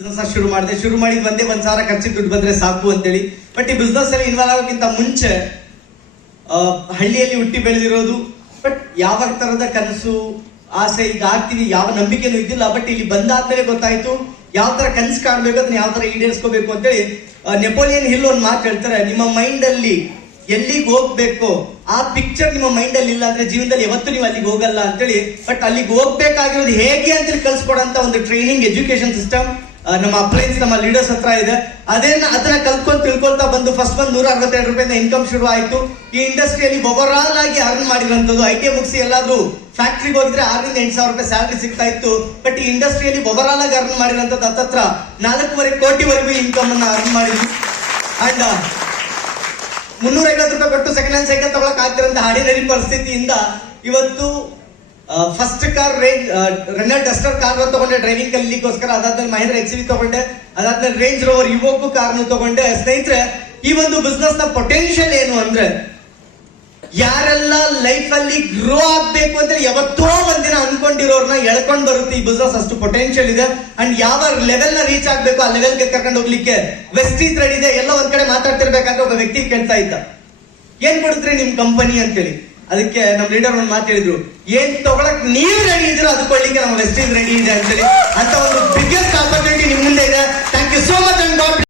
Business ಶುರು ಮಾಡಿದ್ ಒಂದೇ 1,000 ಖರ್ಚಿಗೆ ದುಡ್ಡು ಬಂದ್ರೆ ಸಾಕು ಅಂತೇಳಿ. ಬಟ್ ಈ ಬಿಸ್ನೆಸ್ ಅಲ್ಲಿ ಇನ್ವಾಲ್ವ್ ಆಗೋಕ್ಕಿಂತ ಮುಂಚೆ ಹಳ್ಳಿಯಲ್ಲಿ ಹುಟ್ಟಿ ಬೆಳೆದಿರೋದು. ಬಟ್ ಯಾವ ತರದ ಕನಸು ಆಸೆ ಈಗ ಆಗ್ತೀವಿ ಯಾವ ನಂಬಿಕೆನೂ ಇದ್ದಿಲ್ಲ. ಬಟ್ ಇಲ್ಲಿ ಬಂದಾದ್ಮೇಲೆ ಗೊತ್ತಾಯ್ತು ಯಾವ ತರ ಕನಸು ಕಾಣ್ಬೇಕು ಅದನ್ನ ಯಾವ ತರ ಈಡೇರಿಸ್ಕೋಬೇಕು ಅಂತೇಳಿ. ನೆಪೋಲಿಯನ್ ಹಿಲ್ ಒಂದು ಮಾತು ಹೇಳ್ತಾರೆ, ನಿಮ್ಮ ಮೈಂಡ್ ಅಲ್ಲಿ ಎಲ್ಲಿಗೆ ಹೋಗ್ಬೇಕು ಆ ಪಿಕ್ಚರ್ ನಿಮ್ಮ ಮೈಂಡ್ ಅಲ್ಲಿ ಇಲ್ಲ ಅಂದ್ರೆ ಜೀವನದಲ್ಲಿ ಯಾವತ್ತೂ ನೀವು ಅಲ್ಲಿಗೆ ಹೋಗಲ್ಲ ಅಂತೇಳಿ. ಬಟ್ ಅಲ್ಲಿಗೆ ಹೋಗ್ಬೇಕಾಗಿರೋದು ಹೇಗೆ ಅಂತೇಳಿ ಕಲ್ಸ್ಕೊಡಂತ ಒಂದು ಟ್ರೈನಿಂಗ್ ಎಜುಕೇಶನ್ ಸಿಸ್ಟಮ್ ನಮ್ಮ ಅಪ್ಲೈನ್ಸ್ ನಮ್ಮ ಲೀಡರ್ಸ್ ಹತ್ರ ಇದೆ. ಅದನ್ನ ಕಲ್ತ್ಕೊಂಡು ತಿಳ್ಕೊಳ್ತಾ ಬಂದು ಫಸ್ಟ್ ಬಂದು 162 ರೂಪಾಯಿಂದ ಇನ್ಕಮ್ ಶುರು ಆಯ್ತು. ಈ ಇಂಡಸ್ಟ್ರಿಯಲ್ಲಿ ಓವರಾಲ್ ಆಗಿ ಅರ್ನ್ ಮಾಡಿರೋಂಥದ್ದು ಐಟಿ ಮುಗಿಸಿ ಎಲ್ಲಾದ್ರೂ ಫ್ಯಾಕ್ಟ್ರಿಗೆ ಹೋಗಿದ್ರೆ 6,000 to 8,000 ರೂಪಾಯಿ ಸ್ಯಾಲರಿ ಸಿಗ್ತಾ ಇತ್ತು. ಬಟ್ ಈ ಇಂಡಸ್ಟ್ರಿಯಲ್ಲಿ ಓವರಾಲ್ ಆಗಿ ಅರ್ನ್ ಮಾಡಿರೋಂಥದ್ದು ಹತ್ತತ್ರ 4.5 ಕೋಟಿವರೆಗೂ ಇನ್ಕಮ್ ಅನ್ನ ಅರ್ನ್ ಮಾಡಿದ್ವಿ. ಅಂಡ್ 350 ರೂಪಾಯಿ ಕೊಟ್ಟು ಸೆಕೆಂಡ್ ಹ್ಯಾಂಡ್ ಸೈಕಲ್ ತಗೊಳಕ್ ಆಗ್ತಿರೋಂಥ ಆರ್ಡಿನರಿ ಪರಿಸ್ಥಿತಿಯಿಂದ ಇವತ್ತು first car runner Duster car ತಗೊಂಡೆ ಡ್ರೈವಿಂಗ್ ಕಲಿಲಿಕ್ಕೋಸ್ಕರ. ಅದಾದ್ಮೇಲೆ ಮಹೇಂದ್ರ XUV ತಗೊಂಡೆ, ಅದಾದ್ಮೇಲೆ ರೇಂಜ್ ರೋವರ್ ಯುವೋಕು ಕಾರ್ನು ತಗೊಂಡೆ. ಸ್ನೇಹಿತರೆ, ಈ ಒಂದು ಬಿಸ್ನೆಸ್ ನ ಪೊಟೆನ್ಶಿಯಲ್ ಏನು ಅಂದ್ರೆ ಯಾರೆಲ್ಲ ಲೈಫ್ ಅಲ್ಲಿ ಗ್ರೋ ಆಗ್ಬೇಕು ಅಂತ ಯಾವತ್ತೋ ಒಂದಿನ ಅನ್ಕೊಂಡಿರೋರ್ನ ಎಳ್ಕೊಂಡ್ ಬರುತ್ತೆ ಈ ಬಿಸ್ನೆಸ್. ಅಷ್ಟು ಪೊಟೆನ್ಶಿಯಲ್ ಇದೆ. ಅಂಡ್ ಯಾವ ಲೆವೆಲ್ ನ ರೀಚ್ ಆಗ್ಬೇಕು ಆ ಲೆವೆಲ್ಗೆ ಕರ್ಕೊಂಡು ಹೋಗ್ಲಿಕ್ಕೆ ವೆಸ್ಟೀಸ್ ರೆಡಿ ಇದೆ. ಎಲ್ಲ ಒಂದ್ ಕಡೆ ಮಾತಾಡ್ತಿರ್ಬೇಕಾದ್ರೆ ಒಬ್ಬ ವ್ಯಕ್ತಿ ಕೇಳ್ತಾ ಇದ್ದ, ಏನ್ ಕೊಡುತ್ತೀರಿ ನಿಮ್ ಕಂಪನಿ ಅಂತೇಳಿ. ಅದಕ್ಕೆ ನಮ್ ಲೀಡರ್ ಒಂದು ಮಾತು ಹೇಳಿದ್ರು, ಏನ್ ತಗೊಳಕ್ ನೀವ್ ರೆಡಿ ಇದ್ರು ಅದು ಕೊಡ್ಲಿಕ್ಕೆ ನಮ್ಮ ವೆಸ್ಟೀಸ್ ರೆಡಿ ಇದೆ ಅಂತೇಳಿ. ಅಂತ ಒಂದು ಬಿಗ್ಗೆಸ್ಟ್ ಆಪರ್ಚುನಿಟಿ ನಿಮ್ ಮುಂದೆ ಇದೆ. Thank you so much and god